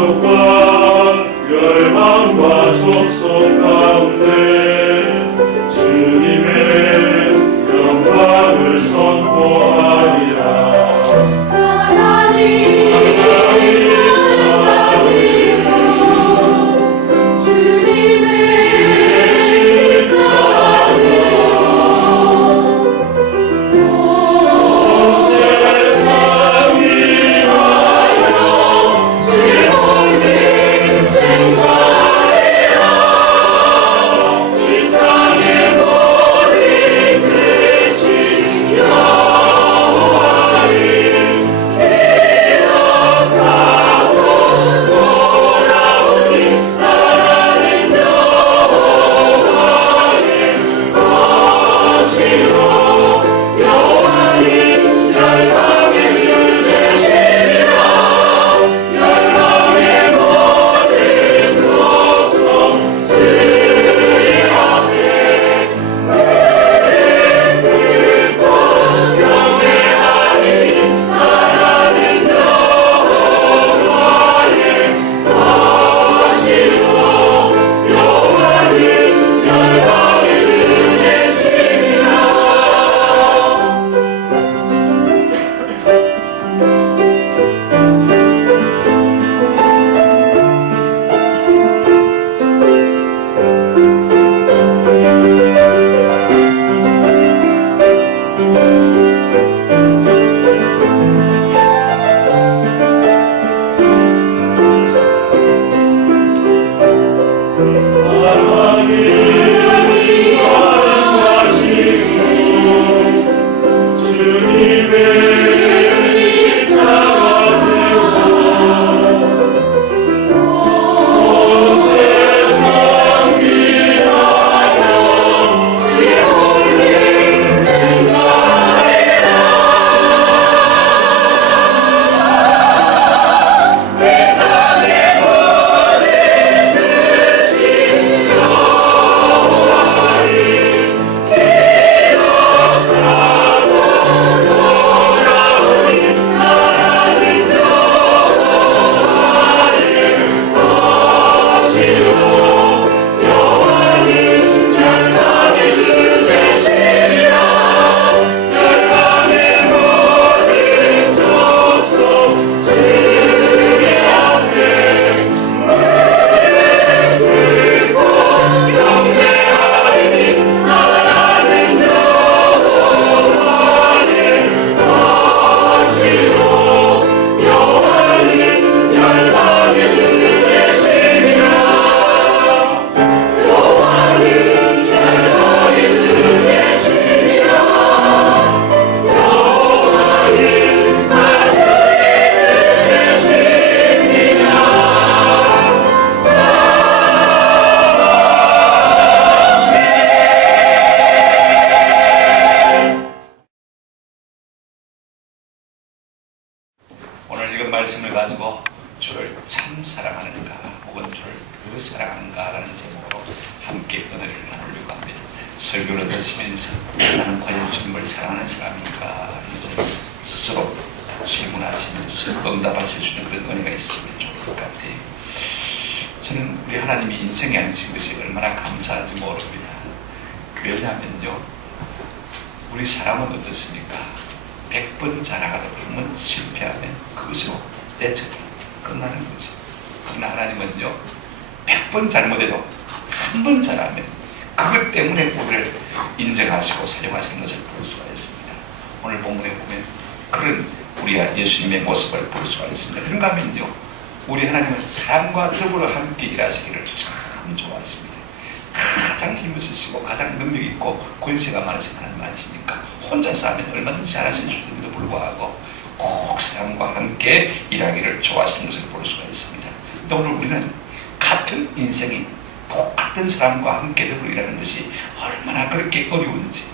민족과 열방과 족속 가운데 주님의 영광을 선포하리라. 말씀을 가지고 주를 참 사랑하는가 혹은 주를 더 사랑하는가 라는 제목으로 함께 은혜를 나누려고 합니다. 설교를 듣으면서 나는 과연 주님을 사랑하는 사람인가 이제 스스로 질문하시면서 응답하실 수 있는 그런 은혜가 있으면 좋을 것 같아요. 저는 우리 하나님이 인생이 아니신 것이 얼마나 감사한지 모릅니다. 왜냐하면요, 우리 사람은 어떻습니까? 100번 잘하다 보면 실패하면 그것으로 대처가 끝나는 거죠. 그러나 하나님은요, 100번 잘못해도 한 번 잘하면 그것 때문에 우리를 인정하시고 사용하시는 것을 볼 수가 있습니다. 오늘 본문에 보면 그런 우리가 예수님의 모습을 볼 수가 있습니다. 그런가 하면요, 우리 하나님은 사람과 더불어 함께 일하시기를 참 좋아하십니다. 가장 힘을 쓰시고 가장 능력 있고 권세가 많으신 하나님 아니십니까? 혼자서 하면 얼마든지 잘하실 수 있음에도 불구하고 꼭 사람과 함께 일하기를 좋아하시는 것을 볼 수가 있습니다. 근데 오늘 우리는 같은 인생이 똑같은 사람과 함께 더불어 일하는 것이 얼마나 그렇게 어려운지,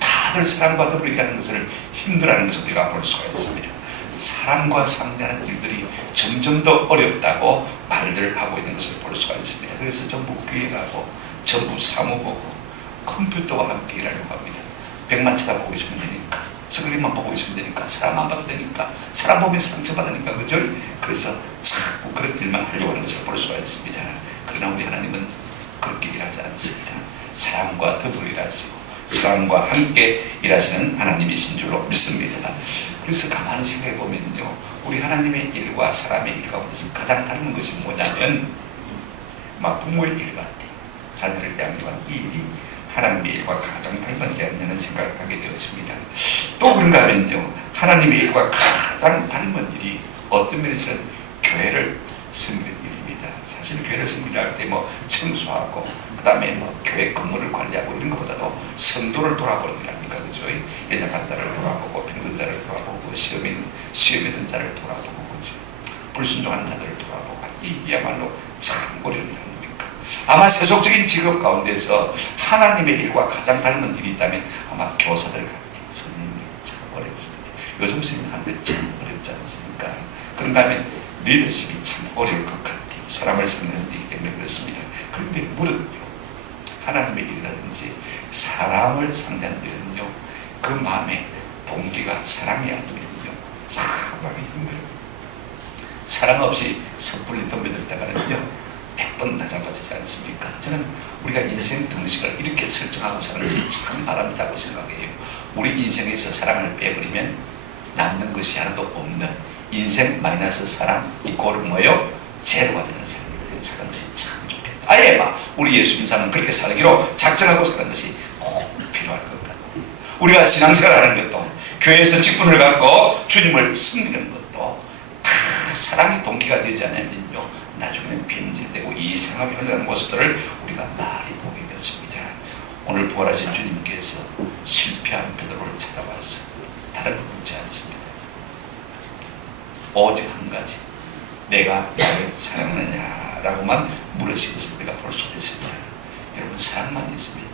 다들 사람과 더불어 일하는 것을 힘들어하는 것을 우리가 볼 수가 있습니다. 사람과 상대하는 일들이 점점 더 어렵다고 말들 하고 있는 것을 볼 수가 있습니다. 그래서 전부 교회 가고 전부 사무보고 컴퓨터와 함께 일하려고 합니다. 벽만 쳐다보고 있으면 되니까, 스크린만 보고 있으면 되니까, 사람만 봐도 되니까, 사람 보면 상처받으니까, 그죠? 그래서 자꾸 그런 일만 하려고 하는 것을 볼 수가 있습니다. 그러나 우리 하나님은 그렇게 일하지 않습니다. 사랑과 더불어 일하시고 사랑과 함께 일하시는 하나님이신 줄로 믿습니다. 그래서 가만히 생각해 보면요, 우리 하나님의 일과 사람의 일 가운데서 가장 다른 것이 뭐냐면 막 부모의 일 같아. 자녀를 양육하는 이 일이 하나님의 일과 가장 닮은 게 아니냐는 생각을 하게 되어집니다. 또 그런가 하면요, 하나님의 일과 가장 닮은 일이 어떤 면에서는 교회를 섬기는 일입니다. 사실 교회를 섬기할 때 뭐 청소하고 그 다음에 뭐 교회 건물을 관리하고 이런 것보다도 성도를 돌아보는 일 아닙니까? 그죠? 연약한 자를 돌아보고 병든 자를 돌아보고 시험에 든 자를 돌아보고 그죠? 불순종하는 자들을 돌아보고 이야말로 참 어려운 일 아닙니까? 아마 세속적인 직업 가운데서 하나님의 일과 가장 닮은 일이 있다면 아마 교사들 같은 선생님들 참 어렵습니다. 요즘 선생님하는 게 참 어렵지 않습니까? 그런가 하면 리더십이 참 어려울 것 같아요. 사람을 상대하는 일이기 때문에 그렇습니다. 그런데 물은요, 하나님의 일이라든지 사람을 상대하는 일은요, 그 마음에 동기가 사랑이 아니면요 참 마음이 힘들어요. 사랑 없이 섣불리 덤벼들다가는요 100번 나잡아지지 않습니까? 저는 우리가 인생 등식을 이렇게 설정하고 사는 것이 참 바람직하다고 생각해요. 우리 인생에서 사랑을 빼버리면 남는 것이 하나도 없는 인생 마이너스 사랑 이꼴 뭐예요? 제로가 되는 삶을 사는 것이 참 좋겠다. 아예 막 우리 예수 믿는 사람은 그렇게 살기로 작정하고 사는 것이 꼭 필요할 것 같아요. 우리가 신앙생활하는 것도 교회에서 직분을 갖고 주님을 섬기는 것도 다 사랑이 동기가 되지 않으면요 나중에는 변질되고 이상하게 흘러가는 모습들을 우리가 많이 보게 되었습니다. 오늘 부활하신 주님께서 실패한 베드로를 찾아와서 다른 거 묻지 않습니다. 오직 한 가지, 내가 나를 사랑하느냐라고만 물으신 것을 우리가 볼 수 있습니다. 여러분, 사랑만 있으면요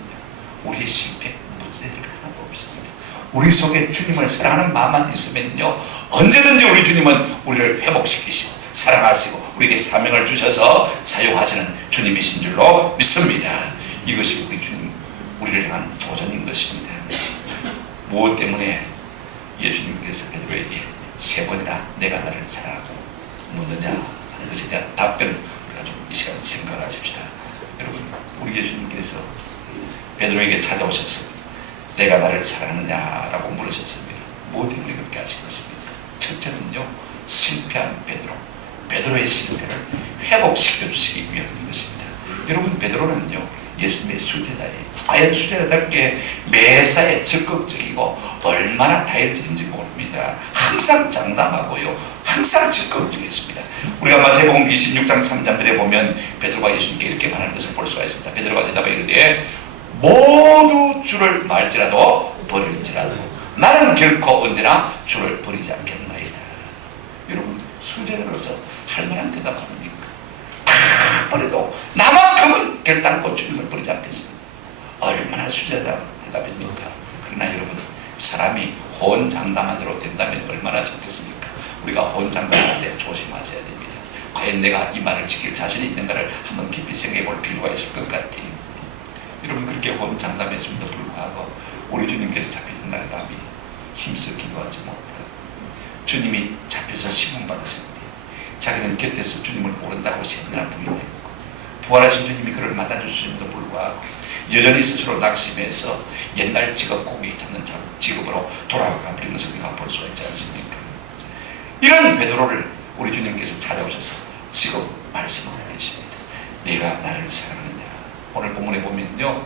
우리의 실패 문제될 것 하나도 없습니다. 우리 속에 주님을 사랑하는 마음만 있으면요 언제든지 우리 주님은 우리를 회복시키시고 사랑하시고 우리에게 사명을 주셔서 사용하시는 주님이신 줄로 믿습니다. 이것이 우리 주님, 우리를 향한 도전인 것입니다. 무엇 때문에 예수님께서 베드로에게 3번이나 내가 나를 사랑하고 묻느냐 하는 것에 대한 답변을 우리가 좀 이 시간 생각을 하십시다. 여러분, 우리 예수님께서 베드로에게 찾아오셔서 내가 나를 사랑하느냐라고 물으셨습니다. 무엇 때문에 그렇게 하신 것입니까? 첫째는요, 실패한 베드로의 실패를 회복시켜 주시기 위함인 것입니다. 여러분, 베드로는요 예수님의 수제자예요. 과연 수제자답게 매사에 적극적이고 얼마나 다혈질인지 모릅니다. 항상 장담하고요 항상 적극적이었습니다. 우리가 마태복음 26장 3절에 보면 베드로가 예수님께 이렇게 말하는 것을 볼 수가 있습니다. 베드로가 대답하여 이르되 모두 주를 말지라도 버릴지라도 나는 결코 언제나 주를 버리지 않겠나이다. 여러분, 수제자로서 할 만한 대답 아닙니까? 다 버려도 나만큼은 결단코 주님을 버리지 않겠습니다. 얼마나 수제자 대답입니까? 그러나 여러분, 사람이 호언장담만으로 된다면 얼마나 좋겠습니까? 우리가 호언장담할 때 조심하셔야 됩니다. 과연 내가 이 말을 지킬 자신이 있는가를 한번 깊이 생각해 볼 필요가 있을 것 같아요. 여러분, 그렇게 호언장담했음에도 불구하고 우리 주님께서 잡히신 날 밤이 힘써 기도하지 못하고 주님이 잡혀서 시험 받으실 때 자기는 곁에서 주님을 모른다고 세번이나 부인했고 부활하신 주님이 그를 맞아주심에도 불구하고 여전히 스스로 낙심해서 옛날 직업 고기 잡는 직업으로 돌아가 버린 것을 우리가 볼 수가 있지 않습니까? 이런 베드로를 우리 주님께서 찾아오셔서 지금 말씀을 하십니다. 내가 나를 사랑하느냐. 오늘 본문에 보면요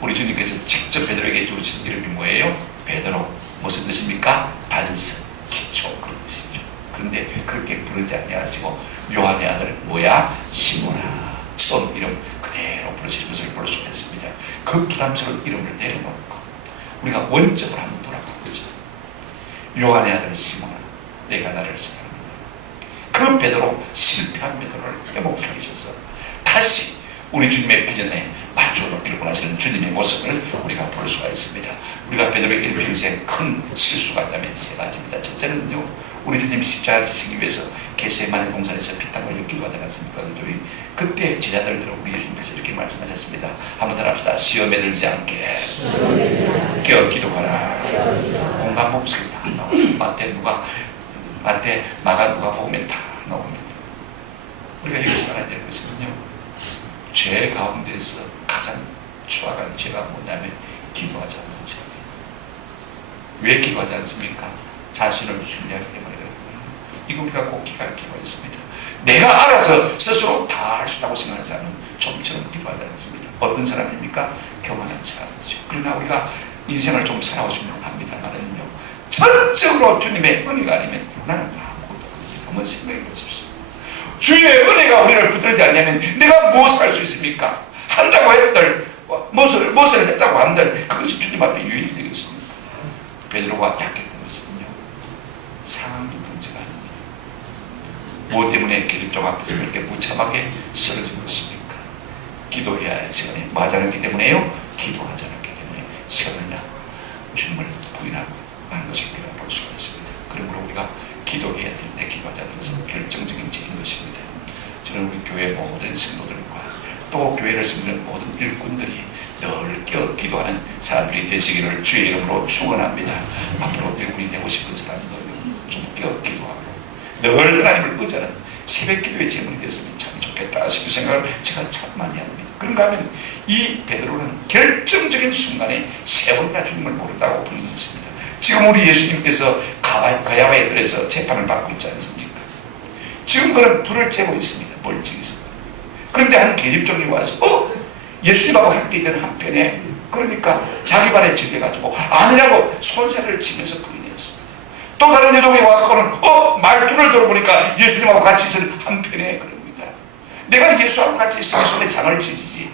우리 주님께서 직접 베드로에게 주신 이름이 뭐예요? 베드로. 무슨 뜻입니까? 반석, 기초, 그런 뜻이죠. 그런데 그렇게 부르지 아니하시고 요한의 아들 뭐야? 시몬아. 처음 이름 그대로 부르시는 것을 볼 수가 있습니다. 그 부담스러운 이름을 내려놓고 우리가 원점으로 한번 돌아가보자. 요한의 아들 시몬아, 내가 나를 사랑하느냐. 그 베드로, 실패한 베드로를 회복시키셔서 다시 우리 주님의 비전에 맞추어 놓기를 원하시는 주님의 모습을 우리가 볼 수가 있습니다. 우리가 베드로의 일평생 큰 실수가 있다면 3가지입니다. 첫째는요, 우리 주님 십자가 지시기 위해서 겟세마네 동산에서 피땀 흘려 기도하지 않았습니까? 그때 제자들들은 우리 예수님께서 이렇게 말씀하셨습니다. 한번 따라합시다. 시험에 들지 않게 깨어 기도하라. 공간 복습이 다 나옵니다. 마태, 마가, 누가복음에 다 나옵니다. 죄 가운데서 가장 추악한 죄가 뭐냐면 기도하지 않는 죄. 왜 기도하지 않습니까? 자신을 순리하기 때문에 그렇거든요. 이거 우리가 꼭 기억할 필요가 있습니다. 내가 알아서 스스로 다 할 수 있다고 생각하는 사람은 좀처럼 기도하지 않습니다. 어떤 사람입니까? 교만한 사람이죠. 그러나 우리가 인생을 좀 살아오고 싶으면 합니다만은요, 전적으로 주님의 은혜가 아니면 나는 아무것도 없습니다. 한번 생각해 보십시오. 주의 은혜가 우리를 붙들지 않냐면 내가 무엇을 할 수 있습니까? 한다고 했들, 무엇을 했다고 한들 그것이 주님 앞에 유일이 되겠습니까? 베드로가 약했던 것은요, 상황의 문제가 아닙니다. 무엇 때문에 계집종 앞에서 이렇게 무참하게 쓰러진 것입니까? 기도해야 할 시간에 맞아놨기 때문에요, 기도하지 않았기 때문에 시간이냐 주님을 부인하고 한 것을 우리가 볼 수가 있습니다. 그러므로 우리가 기도해야 될 때 기도하지 않는 것은 결정적인 죄인 것입니다. 저는 우리 교회 모든 성도들과 또 교회를 섬기는 모든 일꾼들이 늘 깨어 기도하는 사람들이 되시기를 주의 이름으로 축원합니다. 앞으로 일꾼이 되고 싶은 사람들은 좀 깨어 기도하고 늘 하나님을 의지하는 새벽 기도의 제문이 되었으면 참 좋겠다 싶은 생각을 제가 참 많이 합니다. 그런가 하면 이 베드로는 결정적인 순간에 세 번이나 주님을 모른다고 부인했습니다. 지금 우리 예수님께서 가야바의 들에서 재판을 받고 있지 않습니까? 지금 그는 불을 쬐고 있습니다. 멀쩡해서. 그런데 한 계집종이 와서 예수님하고 함께 있던 한편에, 그러니까 자기 발에 질려가지고 아니라고 손살을 치면서 부인했습니다. 또 다른 여종이 와서는 말투를 들어보니까 예수님하고 같이 있던 한편에 그럽니다. 내가 예수하고 같이 있으면 손에 장을 치지,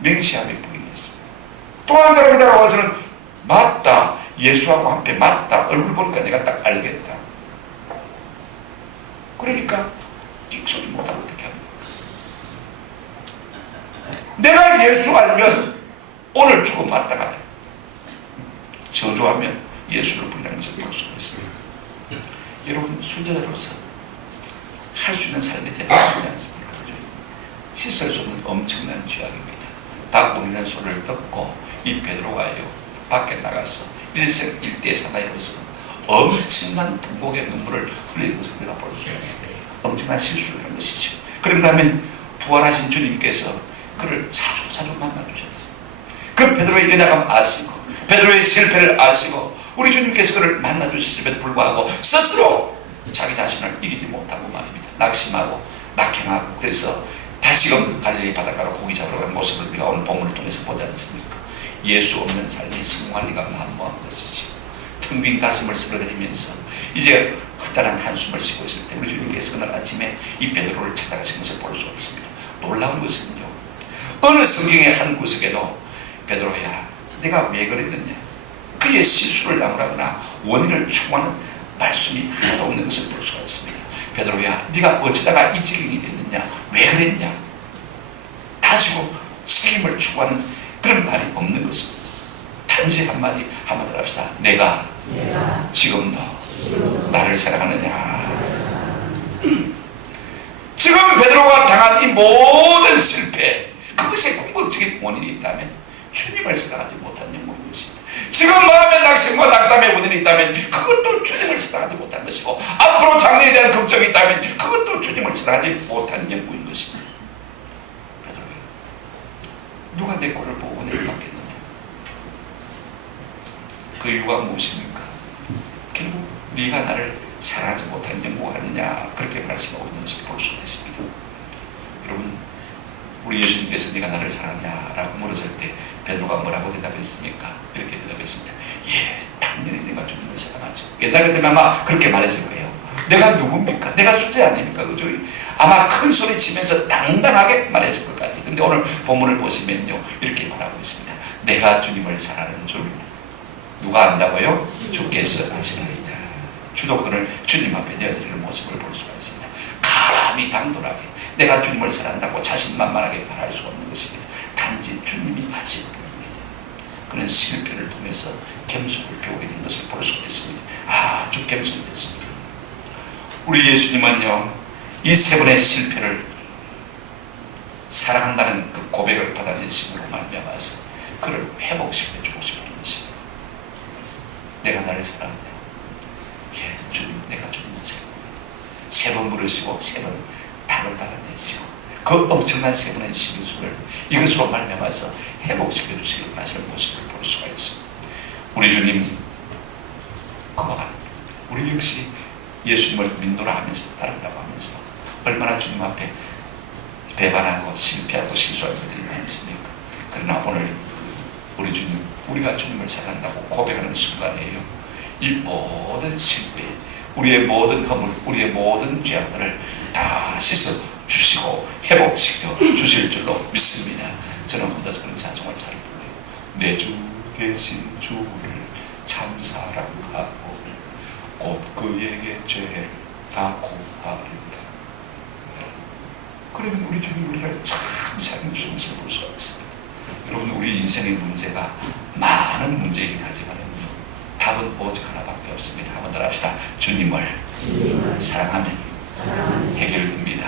맹시하며 부인했습니다. 또 한 사람이 다가와서는 맞다, 예수하고 함께 맞다, 얼굴 보니까 내가 딱 알겠다. 그러니까 끽소리 못하고 어떻게 합니까? 내가 예수 알면 오늘 죽음 마땅하다, 저주하면 예수를 불리는 것을 볼 수가 있습니다. 여러분, 순자로서 할 수 있는 삶이 되지 않습니까? 씻을 수 없는 엄청난 죄악입니다. 닭 울리는 소리를 듣고 이 베드로가요, 밖에 나가서 일생일대 사나이로서 엄청난 통곡의 눈물을 흘리는 것을 우리가 볼 수가 있습니다. 엄청난 실수를 한 것이죠. 그런가 하면 부활하신 주님께서 그를 자주 만나주셨어요. 그 베드로의 연약함 아시고 베드로의 실패를 아시고 우리 주님께서 그를 만나주셨음에도 불구하고 스스로 자기 자신을 이기지 못하고 말입니다. 낙심하고 낙행하고, 그래서 다시금 갈릴리 바닷가로 고기 잡으러 간 모습을 우리가 오늘 본문을 통해서 보지 않습니까? 예수 없는 삶이 성공할 리가 만무한 것이죠. 텅 빈 가슴을 쓸어내리면서 이제 흩어난 한숨을 쉬고 있을 때 우리 주님께서 그날 아침에 이 베드로를 찾아가신 것을 볼 수가 있습니다. 놀라운 것은요, 어느 성경의 한 구석에도 베드로야 내가 왜 그랬느냐, 그의 실수를 나무라거나 원인을 추구하는 말씀이 하나도 없는 것을 볼 수가 있습니다. 베드로야 네가 어쩌다가 이 지경이 됐느냐, 왜 그랬냐, 다시고 책임을 추구하는 그런 말이 없는 것입니다. 단지 한마디를 합시다. 내가 지금도 나를 사랑하느냐. 지금 베드로가 당한 이 모든 실패, 그것의 궁극적인 원인이 있다면 주님을 사랑하지 못한 영혼인 것입니다. 지금 마음의 낙심과 낙담의 원인이 있다면 그것도 주님을 사랑하지 못한 것이고, 앞으로 장래에 대한 걱정이 있다면 그것도 주님을 사랑하지 못한 영혼인 것입니다. 베드로야, 누가 내 꼴을 보고 은혜를 받겠느냐? 그 이유가 무엇입니까? 결국 네가 나를 사랑하지 못한 영혼이 아니냐, 그렇게 말씀하고 있는 것을 볼 수가 있습니다. 여러분, 우리 예수님께서 네가 나를 사랑하냐라고 물었을 때 베드로가 뭐라고 대답했습니까? 이렇게 대답했습니다. 예, 당연히 내가 주님을 사랑하죠. 옛날 같으면 아마 그렇게 말했을 거예요. 내가 누굽니까? 내가 수제 아닙니까? 그죠? 아마 큰 소리 치면서 당당하게 말했을 것 같아요. 근데 오늘 본문을 보시면요, 이렇게 말하고 있습니다. 내가 주님을 사랑하는 줄 누가 안다고요? 주께서 아시나이다. 주도권을 주님 앞에 내어드리는 모습을 볼 수가 있습니다. 감히 당돌하게 내가 주님을 사랑한다고 자신만만하게 말할 수가 없는 것입니다. 단지 주님이 아시는 분입니다. 그는 실패를 통해서 겸손을 배우게 된 것을 볼 수가 있습니다. 아주 겸손했습니다. 우리 예수님은요, 이 세 번의 실패를 사랑한다는 그 고백을 받아내심으로 말미암아서 그를 회복시켜주고 싶은 것입니다. 내가 나를 사랑하냐? 예, 주님, 내가 주님을 사랑합니다. 세 번 부르시고 세 번 답을 받아내시고 그 엄청난 세 번의 신수를 이것으로 말미암아서 회복시켜 주시기를 하시는 모습을 볼 수가 있습니다. 우리 주님 그와 같은 우리 역시 예수님을 믿노라 하면서 따른다고 하면서 얼마나 주님 앞에 배반하고 실패하고 실수한 분들이 많습니까? 그러나 오늘 우리 주님, 우리가 주님을 사랑한다고 고백하는 순간이에요. 이 모든 실패, 우리의 모든 허물, 우리의 모든 죄악들을 다 씻어 주시고 회복시켜 주실 줄로 믿습니다. 저는 혼자서 그런 찬송을 잘 불러요. 내 주 계신 주를 참 사랑하고 곧 그에게 죄를 다 구하리라. 그러면 우리 주님 우리를 참 사랑해 주신 것을 볼 수가 있습니다. 여러분, 우리 인생의 문제가 많은 문제이긴 하지만 답은 오직 하나밖에 없습니다. 한번 더 합시다. 주님을 사랑하면 해결됩니다.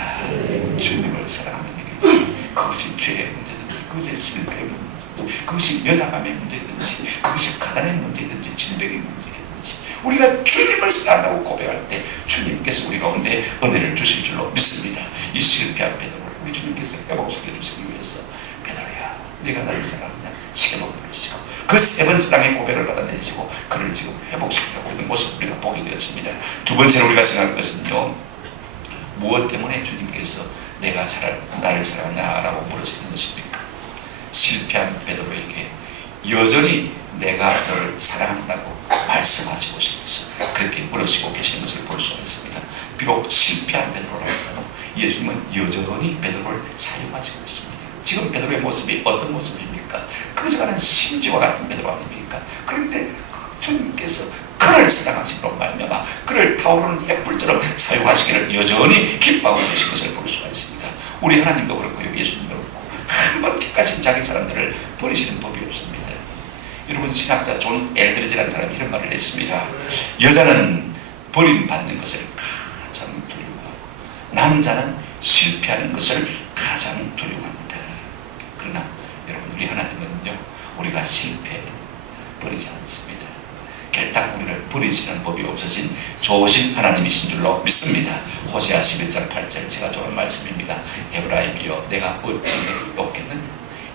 주님을 사랑하면 해결됩니다. 그것이 죄의 문제든지, 그것이 실패의 문제든지, 그것이 연약함의 문제든지, 그것이 가난의 문제든지, 질병의 문제든지, 우리가 주님을 사랑한다고 고백할 때 주님께서 우리 가운데 은혜를 주실 줄로 믿습니다. 이 실패한 베드로를 우리 주님께서 회복시켜 주시기 위해서, 베드로야, 네가 나를 사랑하냐? 세번 부르시고 그 세 번 사랑의 고백을 받아내시고 그를 지금 회복시키고 있는 모습을 우리가 보게 되었습니다. 두 번째로 우리가 생각할 것은요, 무엇 때문에 주님께서 나를 사랑하냐라고 물으시는 것입니까? 실패한 베드로에게 여전히 내가 너를 사랑한다고 말씀하시고 싶어서 그렇게 물으시고 계시는 것을 볼 수가 있습니다. 비록 실패한 베드로라고 해도 예수님은 여전히 베드로를 사용하시고 있습니다. 지금 베드로의 모습이 어떤 모습입니까? 그저가는 심지와 같은 베드로 아닙니까? 그런데 주님께서 그를 사랑하시기로 말미암아 그를 타오르는 햇불처럼 사용하시기를 여전히 기뻐하고 계신 것을 볼 수가 있습니다. 우리 하나님도 그렇고요, 예수님도 그렇고 한번 택하신 자기 사람들을 버리시는 법이 없습니다. 여러분, 신학자 존 엘드리지라는 사람이 이런 말을 했습니다. 여자는 버림받는 것을 가장 두려워하고 남자는 실패하는 것을 가장 두려워한다. 그러나 여러분, 우리 하나님은요, 우리가 실패해도 버리지 않습니다. 결단 우리를 버리시는 법이 없으신 좋으신 하나님이신 줄로 믿습니다. 호세아 11장 8절 제가 좋아하는 말씀입니다. 에브라임이여 내가 어찌 너를 욕겠느냐,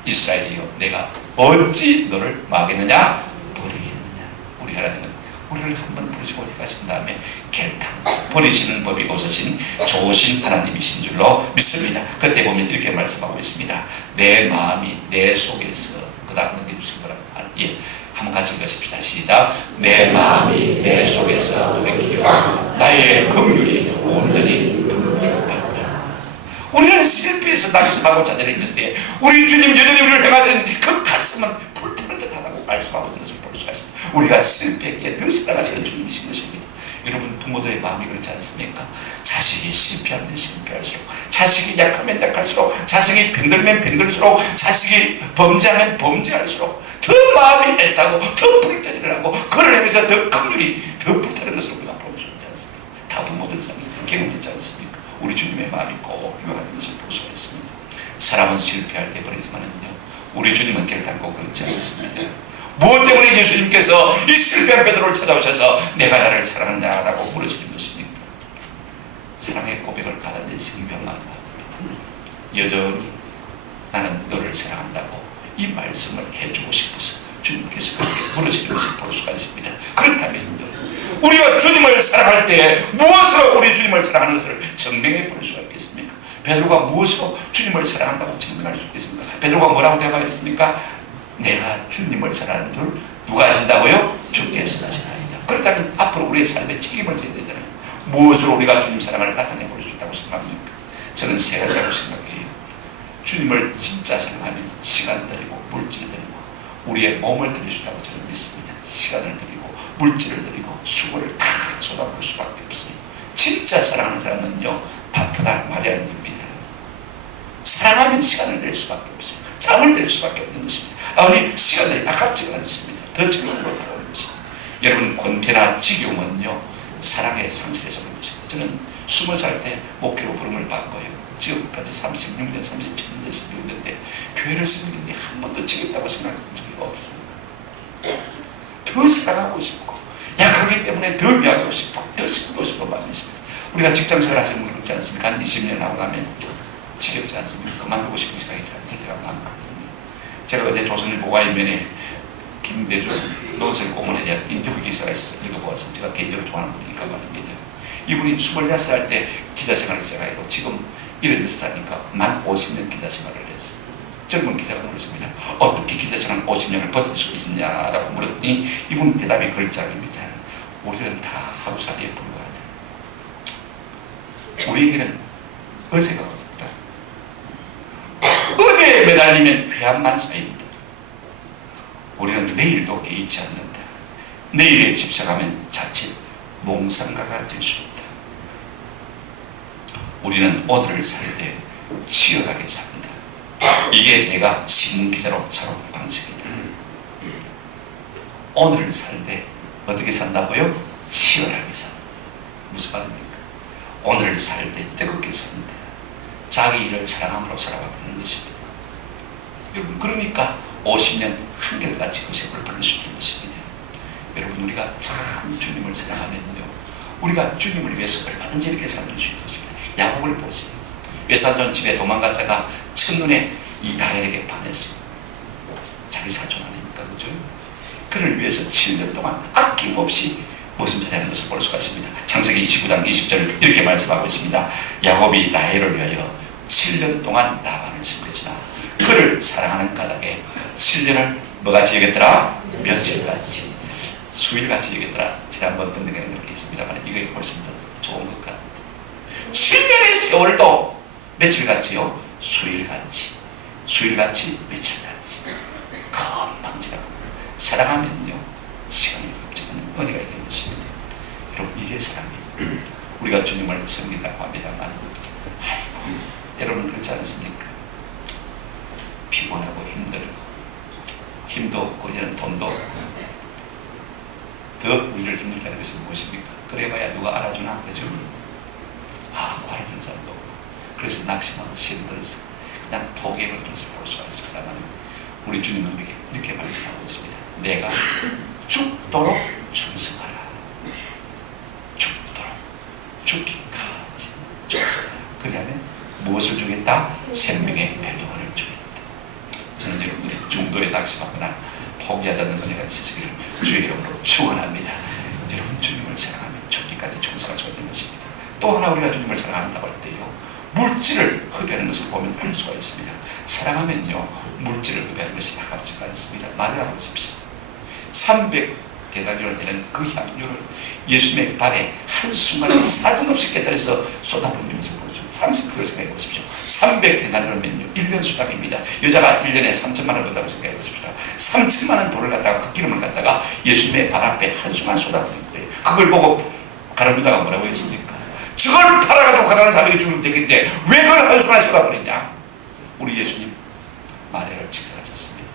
이스라엘이여 내가 어찌 너를 막겠느냐, 버리겠느냐. 우리 하나님은 우리를 한번 부르시고 어디 가신 다음에 결단 버리시는 법이 없으신 좋으신 하나님이신 줄로 믿습니다. 그때 보면 이렇게 말씀하고 있습니다. 내 마음이 내 속에서, 그 다음 넘겨주신 거라고. 예, 한번 같이 읽으십시다. 시작. 내 마음이 내 속에서 돌이키어 나의 긍휼이 온전히 불붙었다. 우리는 실패해서 낙심하고 좌절했는데 우리 주님 여전히 우리를 행하신 그 가슴은 불타는 듯하다고 말씀하고 있는 것을 볼 수가 있습니다. 우리가 실패했기에 더 사랑하시는 주님이신 것입니다. 여러분, 부모들의 마음이 그렇지 않습니까? 자식이 실패하면 실패할수록, 자식이 약하면 약할수록, 자식이 병들면 병들수록, 자식이 범죄하면 범죄할수록 더 마음이 애타고 더 불타기를 하고 그를 향해서 더 긍휼이 더 불타는 것을 우리가 볼 수 있지 않습니까? 다 부모들 삶이 경험했지 않습니까? 우리 주님의 마음이 꼭 이와 같은 것을 볼 수가 있습니다. 사람은 실패할 때 버리지만은요, 우리 주님은 결단코 그렇지 않습니다. 무엇 때문에 예수님께서 이 실패한 베드로를 찾아오셔서 내가 나를 사랑하냐라고 물으시는 것입니까? 사랑의 고백을 받아내시기 위한 마음입니다. 여전히 나는 너를 사랑한다고 이 말씀을 해주고 싶어서 주님께서 그렇게 물으시는 것을 볼 수가 있습니다. 그렇다면요, 우리가 주님을 사랑할 때 무엇으로 우리 주님을 사랑하는 것을 증명해 볼 수가 있겠습니까? 베드로가 무엇으로 주님을 사랑한다고 증명할 수 있겠습니까? 베드로가 뭐라고 대답했습니까? 내가 주님을 사랑하는 줄 누가 아신다고요? 주께서 아시나이다. 그렇다면 앞으로 우리의 삶에 책임을 져야 되잖아요. 무엇으로 우리가 주님 사랑을 나타내 볼 수 있다고 생각합니까? 저는 세 가지라고 생각해요. 주님을 진짜 사랑하면 시간 들이고 물질 들이고 우리의 몸을 드릴 수 있다고 저는 믿습니다. 시간을 드리고 물질을 드리고 수고를 다 쏟아볼 수밖에 없어요. 진짜 사랑하는 사람은요, 바쁘다 말이 안 됩니다. 사랑하면 시간을 낼 수밖에 없어요. 짬을 낼 수밖에 없는 것입니다. 아니, 시간이 아깝지가 않습니다. 더 즐거움으로 다가오는 것입니다. 여러분, 권태나 지겨움은요, 사랑의 상실에서 오는 것입니다. 저는 20살 때 목회로 부름을 받고요, 지금까지 36년, 37년 돼서 배우는데 교회를 섬기는데 한 번도 지겹다고 생각한 적이 없어요. 더 사랑하고 싶고 약하기 때문에 더 위하고 싶고 더 섬기고 싶은 마음이 있습니다. 우리가 직장생활 하시는 분 그렇지 않습니까? 한 20년 하고 나면 지겹지 않습니까? 그만두고 싶은 생각이 들 때가 많거든요. 제가 어제 조선일보 와인면에 김대중 노선 고문에 대한 인터뷰 기사가 있어서 읽어보았습니다. 제가 개인적으로 좋아하는 분이니까 말입니다. 이분이 26살 때 기자생활을 시작해도 지금 76살이니까 만 50년 기자생활을 했어요. 젊은 기자가 물었습니다. 어떻게 기자생활 50년을 버틸 수 있느냐라고 물었더니 이분 대답이 걸작입니다. 우리는 다 하루살이에 불과하다. 우리에게는 어제가 없다. 어제에 매달리면 회한만 쌓인다. 우리는 내일도 개의치 않는다. 내일에 집착하면 자칫 몽상가가 될 수 있다. 우리는 오늘을 살 때 치열하게 산다. 이게 내가 신문기자로 살아온 방식이다. 오늘을 살 때 어떻게 산다고요? 치열하게 산다. 무슨 말입니까? 오늘을 살 때 뜨겁게 산다. 자기 일을 사랑함으로 살아왔다는 것입니다. 여러분, 그러니까 50년 한결같이 그 세월을 보낼 수 있는 것입니다. 여러분, 우리가 참 주님을 사랑하면요, 우리가 주님을 위해서 얼마든지 이렇게 살아낼 수 있는 것입니다. 야곱을 보세요. 외사촌 집에 도망갔다가 첫눈에 이 라헬에게 반했어요. 자기 사촌 아닙니까? 그죠? 그를 위해서 7년 동안 아낌없이 무슨 소리 하는 것을 볼 수가 있습니다. 창세기 29장 20절 이렇게 말씀하고 있습니다. 야곱이 라헬을 위하여 7년 동안 라반을 섬겼으나 그를 사랑하는 까닭에 7년을 뭐같이 여겼더라? 며칠같이, 수일같이 여겼더라. 지난번 등등에는 그렇게 있습니다만 이게 훨씬 더 좋은 것 같아요. 7년의 세월도 며칠같이요? 수일같이, 수일같이, 며칠같이 금방 지나가. 사랑하면요, 시간이 갑자기 은혜가 있는 것입니다. 여러분, 이게 사랑이에요. 우리가 주님을 섬긴다고 합니다만, 아이고, 때로는 그렇지 않습니까? 피곤하고 힘들고 힘도 없고 이제는 돈도 없고 더 우리를 힘들게 하는 것은 무엇입니까? 그래봐야 누가 알아주나? 그죠? 아무 알아주는 사람도 없고 그래서 낙심하고 힘들어서 그냥 포기해버리는 것을 볼 수가 있습니다만 우리 주님은 이렇게 말씀하고 있습니다. 내가 죽도록 충성하라. 죽도록, 죽기까지 충성하라. 그러면 무엇을 주겠다? 생명의 멸류관을 주겠다. 저는 여러분들이 중도에 낙심하거나 포기하지 않는 은혜가 있으시기를 주의 이름으로 축원합니다. 여러분, 주님을 사랑하면 죽기까지 충성할 수 있는 것입니다. 또 하나 우리가 주님을 사랑한다고 할 때요, 물질을 흡입하는 것을 보면 알 수가 있습니다. 사랑하면요, 물질을 흡입하는 것이 아깝지가 않습니다. 말이라 보십시오. 300데나리온 되는 그 향료를 예수님의 발에 한순간에 사정없이 깨달아서 쏟아부는 것을 볼 수 있습니다. 상식으로 생각해 보십시오. 300데나리온면요 1년 수당입니다. 여자가 1년에 3천만 원 번다고 생각해 보십시오. 3천만 원 돈을 갖다가 그 기름을 갖다가 예수님의 발 앞에 한순간 쏟아부는 거예요. 그걸 보고 가룟유다가 뭐라고 했습니까? 저걸 팔아가지고 가난한 사람에게 주면 되겠는데 왜 그걸 한순간에 쏟아버리냐? 우리 예수님 마리아를 칭찬하셨습니다.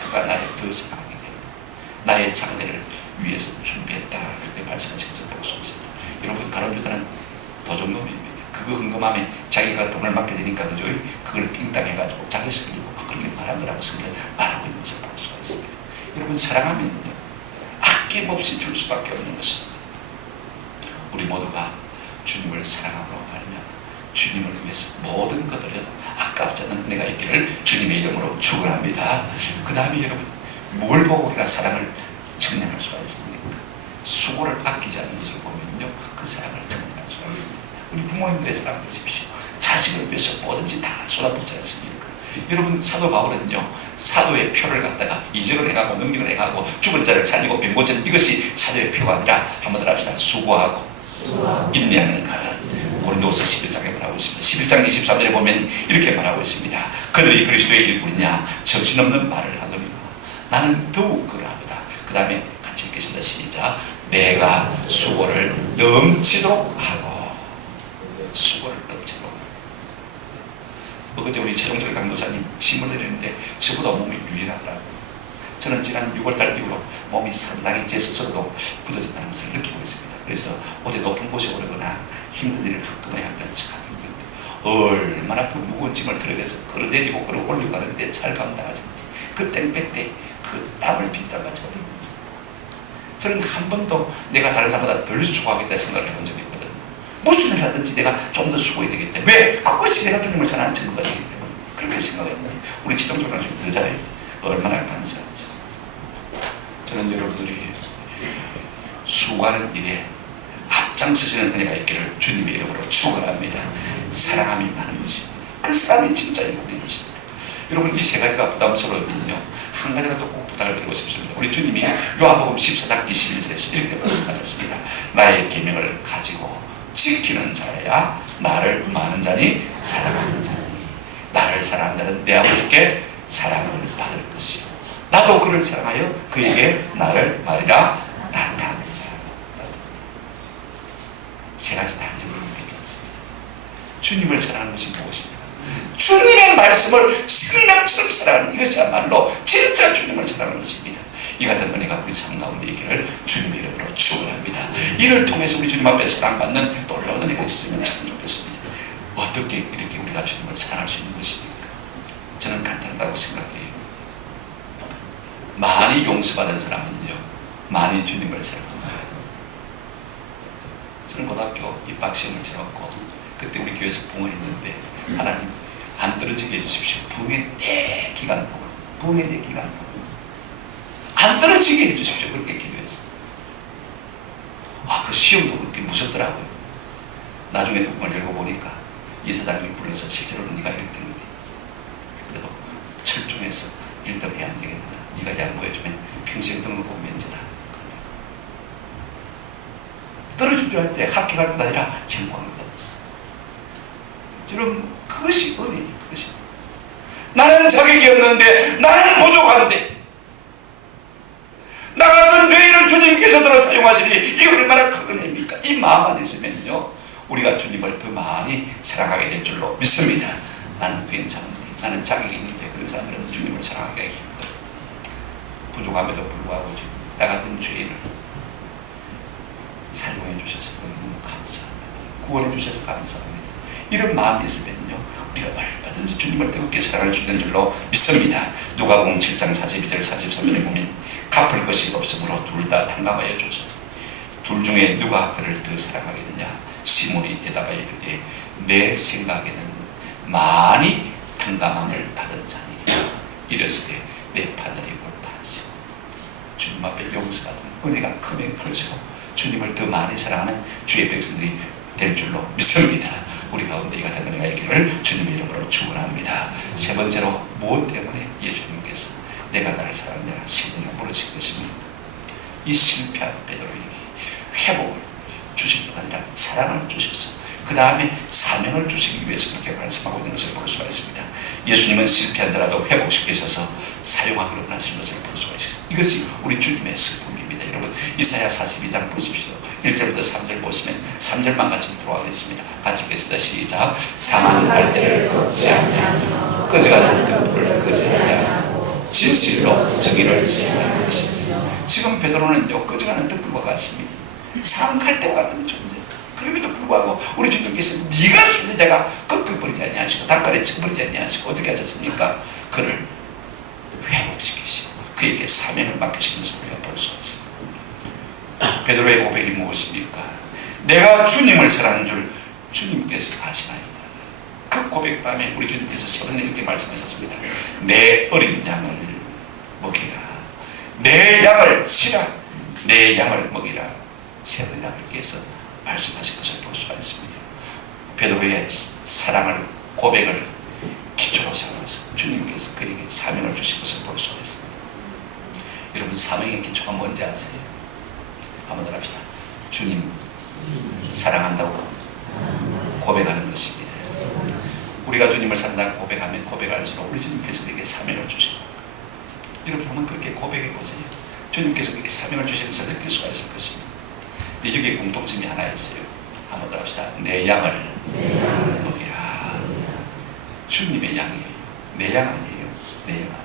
그가 나를 더 사랑하게 되고 나의 장래를 위해서 준비했다, 그렇게 말씀하신 것을 볼 수 있습니다. 여러분, 가룟유다는 도적놈입니다. 그거 흥금하면 자기가 돈을 받게 되니까 그죠? 그걸 빙땅 해가지고 자기 쓰려고 그렇게 말하더라고 말하고 있는 것을 볼 수가 있습니다. 여러분, 사랑하면요 아낌없이 줄 수밖에 없는 것입니다. 우리 모두가 주님을 사랑함으로 말하면 주님을 위해서 모든 것들에도 아깝지 않은 은혜가 있기를 주님의 이름으로 축원합니다. 그 다음에 여러분, 뭘 보고 우리가 사랑을 증명할 수가 있습니까? 수고를 아끼지 않는 것을 보면요, 그 사랑을 증명할 수가 있습니다. 우리 부모님들의 사랑을 보십시오. 자식을 위해서 뭐든지 다 쏟아붓지 않습니까? 여러분, 사도 바울은요, 사도의 표를 갖다가 이적을 행하고 능력을 행하고 죽은 자를 살리고 병 고치는 이것이 사도의 표가 아니라 한번 더 합시다. 수고하고 인내하는 것. 고린도후서 11장에 말하고 있습니다. 11장 23절에 보면 이렇게 말하고 있습니다. 그들이 그리스도의 일꾼이냐 정신없는 말을 하느니라. 나는 더욱 그러하도다. 그 다음에 같이 읽겠습니다. 시작. 내가 수고를 넘치도록 하고. 수고를 넘치도록. 그때 우리 최종철 강도사님 짐을 내리는데 저보다 몸이 유연하더라고요. 저는 지난 6월달 이후로 몸이 상당히 제 스스로도 굳어진다는 것을 느끼고 있습니다. 그래서 어디 높은 곳에 오르거나 힘든 일을 한꺼번에 하면 참 힘듭니다. 얼마나 그 무거운 짐을 들어가서 걸어내리고 걸어 올리고 하는데 잘 감당하신지 그 땡볕 때 그 땀을 빗어가지고 올리면서 저는 한 번도 내가 다른 사람보다 덜 수고하겠다 생각을 해본 적이 있거든요. 무슨 일을 하든지 내가 좀 더 수고해야 되겠다. 왜? 그것이 내가 주님을 사랑하는 증거가 되기 때문에 그렇게 생각했는데 우리 지동적으로 지금 더 잘해요. 얼마나 감사한지. 저는 여러분들이 수고하는 일에 앞장서시는 은혜가 있기를 주님의 이름으로 축원합니다. 사랑함이 많은 것입니다. 그 사람이 진짜 인물인 것입니다. 여러분 이 세 가지가 부담스러우면요 한 가지라도 꼭 부탁을 드리고 싶습니다. 우리 주님이 요한복음 14장 21절에서 이렇게 말씀하셨습니다. 나의 계명을 가지고 지키는 자야 나를 많은 자니 사랑하는 자니 나를 사랑하는 자는 내 아버지께 사랑을 받을 것이요 나도 그를 사랑하여 그에게 나를 말이라 나타내리라. 세 가지 다 여러분 괜찮습니다. 주님을 사랑하는 것이 무엇이냐? 주님의 말씀을 생명처럼 사랑하는 이것이야말로 진짜 주님을 사랑하는 것입니다. 이 같은 은혜가 우리 삶 가운데 있기를 주님의 이름으로 축원합니다. 이를 통해서 우리 주님 앞에 사랑받는 놀라운 은혜가 있으면 참 좋겠습니다. 어떻게 이렇게 우리가 주님을 사랑할 수 있는 것입니까? 저는 간단하다고 생각해요. 많이 용서받은 사람은요 많이 주님을 사랑합니다. 저는 고등학교 입학시험을 치렀고 그때 우리 교회에서 붕을 했는데 하나님 안 떨어지게 해주십시오. 붕의 내 기간 동안 붕의 내 기간 동안 안 떨어지게 해주십시오. 그렇게 기도했어요. 그 시험도 그렇게 무섭더라고요. 나중에 뚜껑을 열고 보니까 이사장님이 불러서 실제로는 네가 1등이 돼. 그래도 철중해서 1등 해야 안 되겠나. 네가 양보해주면 평생 등록금 면제다. 떨어질 줄 알 때 학교 갈 때 아니라 영광을 받았어. 여러분 그것이 은혜예요. 그것이 나는 자격이 없는데 나는 부족한데 나 같은 죄인을 주님께서 들어 사용하시니 이거 얼마나 큰 은혜입니까? 이 마음 안에 있으면요 우리가 주님을 더 많이 사랑하게 될 줄로 믿습니다. 나는 괜찮은데 나는 자격이 있는데 그런 사람들은 주님을 사랑하기가 힘들어요. 부족함에도 불구하고 주님 나 같은 죄인을 사용해 주셔서 너무 감사합니다. 구원해 주셔서 감사합니다. 이런 마음이 있으면요 우리가 얼마든지 주님을 뜨겁게 사랑할 수 있는 줄로 믿습니다. 누가복음 7장 42절 43절에 보면 갚을 것이 없으므로 둘 다 탕감하여 주소서. 둘 중에 누가 그를 더 사랑하겠느냐? 시몬이 대답하여 이르되 내 생각에는 많이 탕감함을 받은 자니 이랬으되 내 판단이 옳다 하시고 주님 앞에 용서받은 은혜가 크면 클수록 주님을 더 많이 사랑하는 주의 백성들이 될 줄로 믿습니다. 우리 가운데 이 같은 은혜가 있기를 주님의 이름으로 축원합니다. 세 번째로 무엇 때문에 예수님께서 내가 나를 사랑한다 신령을 물으신 것입니다. 이 실패한 베드로에게 회복을 주실 뿐 아니라 사랑을 주셔서 그 다음에 사명을 주시기 위해서 그렇게 말씀하고 있는 것을 볼 수가 있습니다. 예수님은 실패한 자라도 회복시키셔서 사용하기로 하신 것을 볼 수가 있습니다. 이것이 우리 주님의 성품입니다. 여러분 이사야 42장 보십시오. 1절부터 3절 보시면 3절만 같이 들어가겠습니다. 같이 읽겠습니다. 시작. 사망은 갈대를 꺾지 아니하며 꺼져가는 등불을 끄지 아니하고 진실로 정의를 시행하는 것입니다. 지금 베드로는요 꺼져가는 등불과 같습니다. 사망 갈대와 같은 존재. 그럼에도 불구하고 우리 주님께서 네가 순례자가 꺾어버리지 아니하시고 단칼에 쳐버리지 아니하시고 어떻게 하셨습니까? 그를 회복시키시고 그에게 사명을 맡기시는 것을 우리가 볼 수가 있습니다. 베드로의 고백이 무엇입니까? 내가 주님을 사랑하는 줄 주님께서 아시나이다. 그 고백 다음에 우리 주님께서 세 번째 이렇게 말씀하셨습니다. 내 어린 양을 먹이라. 내 양을 치라. 내 양을 먹이라. 세 번이나 그렇게 해서 말씀하신 것을 볼 수가 있습니다. 베드로의 사랑을 고백을 기초로 삼아서 주님께서 그에게 사명을 주신 것을 볼 수가 있습니다. 여러분 사명의 기초가 뭔지 아세요? 한번 더 합시다. 주님 사랑한다고 고백하는 것입니다. 우리가 주님을 사랑한다고 고백하면 고백할수록 우리 주님께서 우리에게 사명을 주시고 여러분 한번 그렇게 고백해 보세요. 주님께서 우리에게 사명을 주시는 것을 느낄 수가 있을 것입니다. 근데 여기에 공통점이 하나 있어요. 한번 더 합시다. 내 양을 먹이라. 주님의 양이에요. 내 양 아니에요. 내 양 아니에요.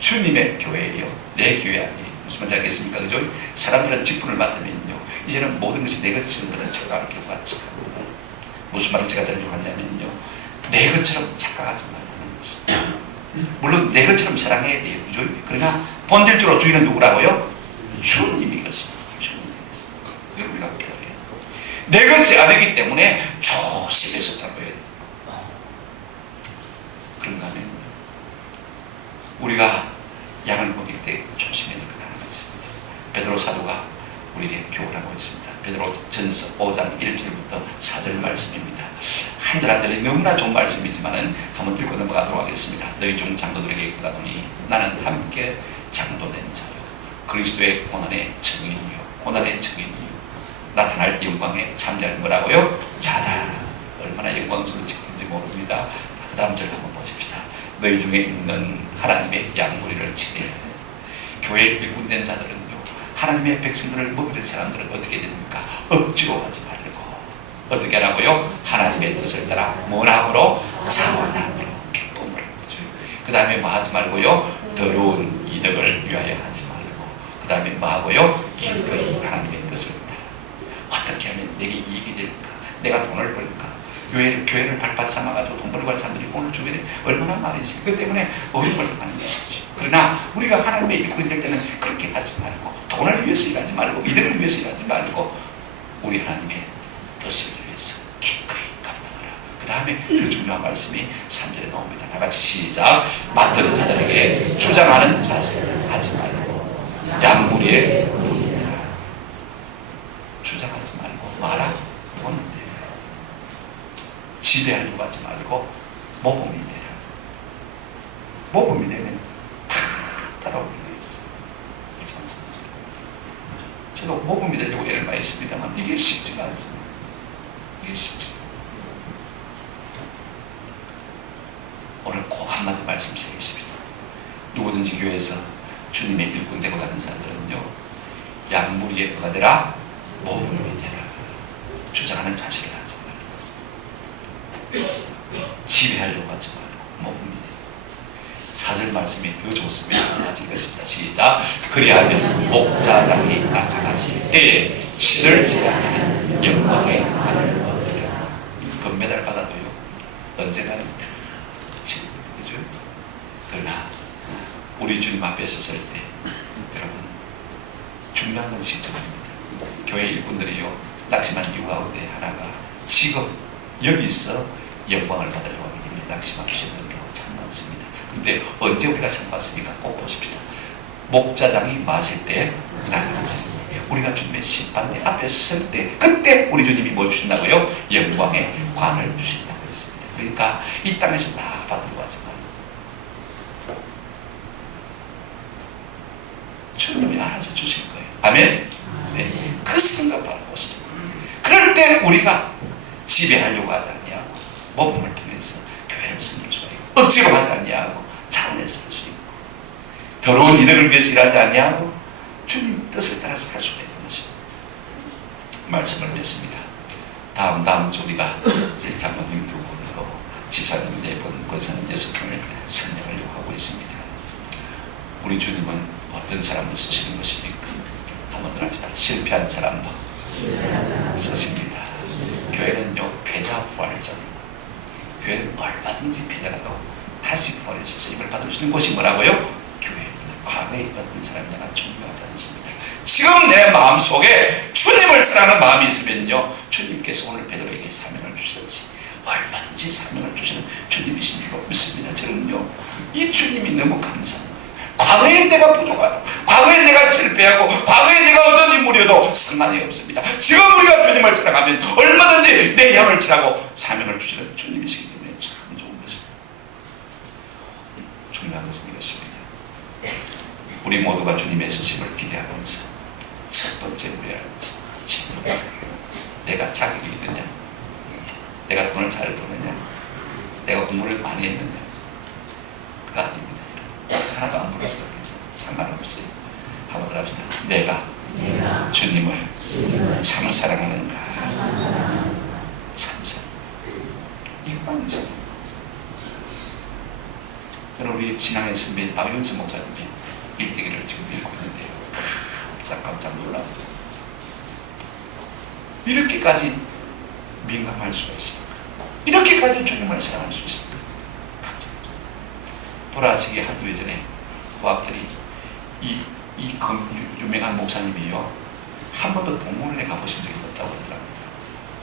주님의 교회예요. 내 교회 아니에요. 무슨 말인지 알겠습니까? 그죠? 사람들은 직분을 맡으면요 이제는 모든 것이 내 것처럼 착각할 경우가 착각합니다. 무슨 말을 제가 드리려고 하냐면요 내 것처럼 착각하지 말라는 것입니다. 물론 내 것처럼 사랑해야 돼요. 그죠? 그러나 본질적으로 주인은 누구라고요? 주님이겠습니다. 주님이겠습니다. 여러분 우리가 기다려요. 내 것이 아니기 때문에 조심해서 다뤄야 돼. 그런가 하면 우리가 양을 먹일 때 조심해야 될 것 하나가 있습니다. 베드로 사도가 우리에게 교훈하고 있습니다. 베드로 전서 5장 1절부터 4절 말씀입니다. 한 절 한 절이 너무나 좋은 말씀이지만은 한번 읽고 넘어가도록 하겠습니다. 너희 중 장로들에게 있다 보니 나는 함께 장로된 자요 그리스도의 고난의 증인이요 나타날 영광에 참여할 거라고요. 자다. 얼마나 영광스러운 직분인지 모릅니다. 자, 그 다음 절 한번 보십시다. 너희 중에 있는 하나님의 양무리를 지배해. 교회 일꾼된 자들은요, 하나님의 백성들을 먹이는 사람들은 어떻게 됩니까? 억지로 하지 말고 어떻게 하라고요? 하나님의 뜻을 따라 원함으로 자원함으로 기쁨으로. 그 다음에 뭐 하지 말고요? 더러운 이득을 위하여 하지 말고. 그 다음에 뭐 하고요? 기꺼이 하나님의 뜻을 따라. 어떻게 하면 내게 이익이 될까? 내가 돈을 벌까? 교회를 발판 삼아가지고 돈 벌고 할 사람들이 오늘 주변에 얼마나 많이 있어요. 그렇기 때문에 어려움을 당하는 것이죠. 그러나 우리가 하나님의 일꾼이 될 때는 그렇게 하지 말고, 돈을 위해서 일하지 말고, 이득을 위해서 일하지 말고, 우리 하나님의 뜻을 위해서 기꺼이 감당하라. 그 다음에 더 중요한 말씀이 3절에 나옵니다. 다 같이 시작. 맡은 자들에게 주장하는 자세를 하지 말고 양무리에 놓으라. 주장하지 말고 말아 보는데 지배하려고 하지 말고 모범이 되라. 모범이 되면 다 따라오게 되어 있어요. 그렇지 않습니까? 저도 모범이 되려고 애를 많이 씁니다만 이게 쉽지가 않습니다. 이게 쉽지. 오늘 꼭 한마디 말씀 새기십니다. 누구든지 교회에서 주님의 일꾼 되고 가는 사람들은요, 양무리에 뭐가 되라? 모범이 되라. 주장하는 자세를 하지 말고, 지배하려고 하지 말고 모범이 되라. 4절 말씀이 더 좋습니다. 같이 읽겠습니다. 시작. 그리하면 목자장이 나타나실 때에 시들지 않는 영광의 하늘을 얻으리라. 금메달 받아도요, 언젠가는 다 시들죠. 그러나 우리 주님 앞에 섰을 때 여러분 중요한 건 시점입니다. 교회 일꾼들이요, 낙심한 이유 가운데 하나가 지금 여기서 영광을 받으려고 하기 때문에 낙심하셨던 경우 참 많습니다. 그런데 언제 우리가 상 받습니까? 꼭 보십시다. 목자장이 마실 때 나타났을 때, 우리가 주님의 심판대 앞에 설 때, 그때 우리 주님이 뭐 주신다고요? 영광의 관을 주신다고 했습니다. 그러니까 이 땅에서 다 받으려고 하지 말고 주님이 알아서 주실 거예요. 아멘. 네. 그 생각 바라보시죠. 그럴 때 우리가 지배하려고 하지 아니하고 모범을 통해서 교회를 섬길 수가 있고, 억지로 하지 아니하고 차원에서 할 수 있고, 더러운 이득을 위해서 일하지 아니하고 주님 뜻을 따라서 할 수가 있는 것입니다. 말씀을 맺습니다. 다음 주 우리가 이제 장로님 2분으로 집사님 4분, 권사님 6분을 선정하려고 하고 있습니다. 우리 주님은 어떤 사람을 쓰시는 것입니까? 한번 더 합시다. 실패한 사람도 쓰십니다. 교회는요, 패자 부활전. 교회는 얼마든지 패자라도 다시 부활해서 쓰임을 받을 수 있는 곳이 뭐라고요? 교회입니다. 과거에 어떤 사람이나 중요하지 않습니다. 지금 내 마음속에 주님을 사랑하는 마음이 있으면요, 주님께서 오늘 베드로에게 사명을 주셨지 얼마든지 사명을 주시는 주님이신 줄로 믿습니다. 저는요, 이 주님이 너무 감사합니다. 과거에 내가 부족하다, 과거에 내가 실패하고, 과거에 내가 어떤 인물이어도 상관이 없습니다. 지금 우리가 주님을 사랑하면 얼마든지 내 양을 치라고 사명을 주시는 주님이시기 때문에 참 좋은 것입니다. 중요한 것은 이것입니다. 우리 모두가 주님의 서심을 기대하면서 첫 번째 우려야 하는 것은 내가 자격이 있느냐, 내가 돈을 잘 버느냐, 내가 공부를 많이 했느냐, 그거 아닙니다. 하나도 안 불렀어요. 상관없어요. 한번 더 합시다. 내가 주님을 참 사랑하는가. 참 사랑. 이것만 있어요. 저는 우리 신앙의 선배인 박윤수 목사님의 일대기를 지금 읽고 있는데요, 깜짝 놀라요. 이렇게까지 민감할 수가 있습니까? 이렇게까지 주님을 사랑할 수 있습니까? 돌아가시기 한두 해 전에 고학들이 이 유명한 목사님이요, 한 번도 동물원에 가보신 적이 없다고 하더랍니다.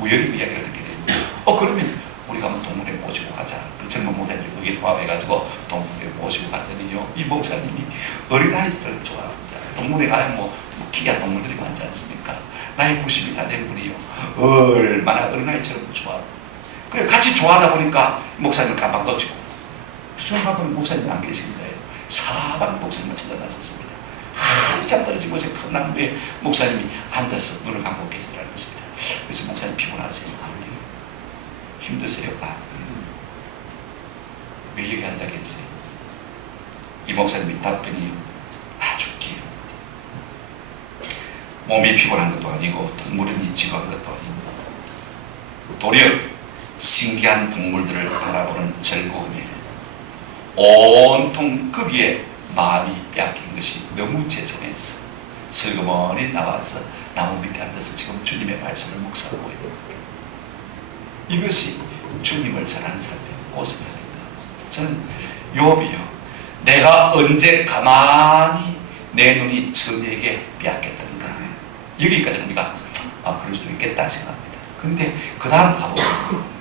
우연히 그 이야기를 듣게 됩니다. 그러면 우리가 한번 동문회 모시고 가자. 그 젊은 목사님들이 거기에 포함해가지고 동문회 모시고 갔더니요, 이 목사님이 어린아이들을 좋아합니다. 동문회 가면 뭐 기괴한 동물들이 많지 않습니까? 나이 90이 다 된 분이요, 얼마나 어린아이처럼 좋아합니다. 그래 같이 좋아하다 보니까 목사님을 깜빡 놓치고 수영하던 목사님이 안 계신 거예요. 사방 목사님을 찾아나섰습니다. 한참 떨어진 곳에 큰 나무에 목사님이 앉아서 눈을 감고 계시더라는 것입니다. 그래서 목사님 피곤하세요? 아니요. 힘드세요? 아니요. 왜 여기 앉아 계세요? 이 목사님이 답변이 아주 길어요. 몸이 피곤한 것도 아니고 동물이 지루한 것도 아닙니다. 도리어 신기한 동물들을 바라보는 즐거움에 온통 거기에 마음이 빼앗긴 것이 너무 죄송해서 슬그머니 나와서 나무 밑에 앉아서 지금 주님의 말씀을 묵상하고 있는 거예요. 이것이 주님을 사랑하는 사람의 모습이 아닌가. 저는 욥이요, 내가 언제 가만히 내 눈이 저에게 빼앗겼던가, 여기까지 우리가 그럴 수도 있겠다 생각합니다. 근데 그 다음 가보면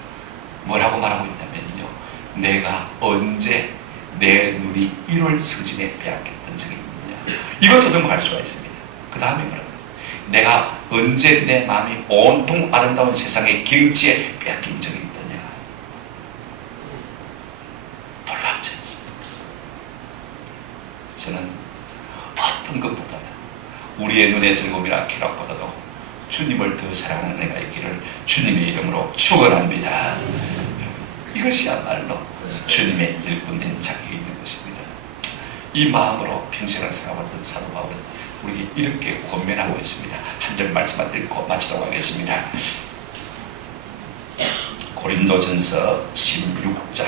뭐라고 말하고 있냐면요, 내가 언제 내 눈이 1월 성신에 빼앗겼던 적이 있느냐. 이것도 넘어갈 수가 있습니다. 그 다음에 뭐라고, 내가 언제 내 마음이 온통 아름다운 세상의 경치에 빼앗긴 적이 있더냐. 놀랍지 않습니까? 저는 어떤 것보다도 우리의 눈의 즐거움이나 쾌락보다도 주님을 더 사랑하는 내가 있기를 주님의 이름으로 축원합니다. 여러분, 이것이야말로 주님의 일꾼된 자격이 있는 것입니다. 이 마음으로 평생을 살아왔던 사도 바울은 우리에게 이렇게 권면하고 있습니다. 한 절 말씀만 읽고 마치도록 하겠습니다. 고린도전서 16장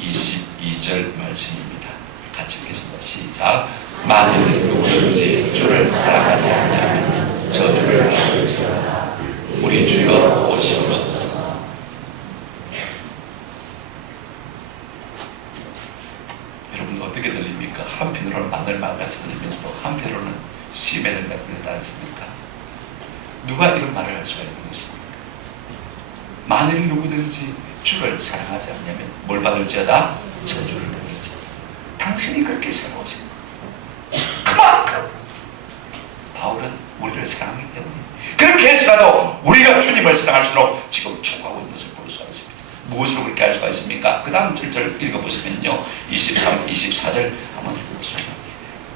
22절 말씀입니다. 같이 읽겠습니다. 시작. 만일 누구든지 주를 사랑하지 않으면 저주를 받을지어다. 우리 주여 오시옵소서. 여러분 어떻게 들립니까? 한편으로는 마늘말같이 들리면서도 한편으로는 심해된다고 그러지 않습니까? 누가 이런 말을 할 수가 있는 것입니까? 만일 누구든지 주를 사랑하지 않으면 뭘 받을지어다? 저주를 받을지어다. 당신이 그렇게 생각하십니까? 그만큼 바울은 우리를 사랑하기 때문에 그렇게 해서라도 우리가 주님을 사랑할수록 지금 초과하고 있는 것을 볼 수가 있습니다. 무엇으로 그렇게 할 수가 있습니까? 그 다음 절을 읽어보시면요, 23, 24절 한번 읽어보시죠.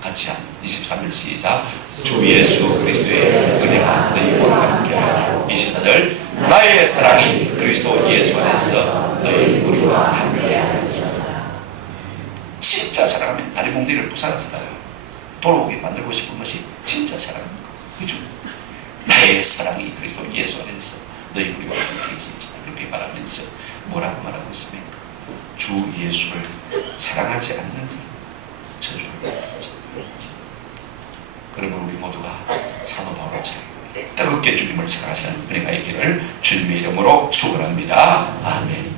같이 23절 시작. 주 예수 그리스도의 은혜가 너희와 함께하고. 24절. 나의 사랑이 그리스도 예수 안에서 너희 우리와 함께하리라. 진짜 사랑하면 다리 몽디를 부산에서 돌아오게 만들고 싶은 것이 진짜 사랑입니다. 그죠? 나의 사랑이 그리스도 예수 안에서 너희 우리와 함께 있습니다. 그렇게 말하면서 뭐라고 말하고 있습니까? 주 예수를 사랑하지 않는 자 저주를 받죠. 그러므로 우리 모두가 사도 바울처럼 뜨겁게 주님을 사랑하시는 은혜가 있기를 주님의 이름으로 축원합니다. 아멘.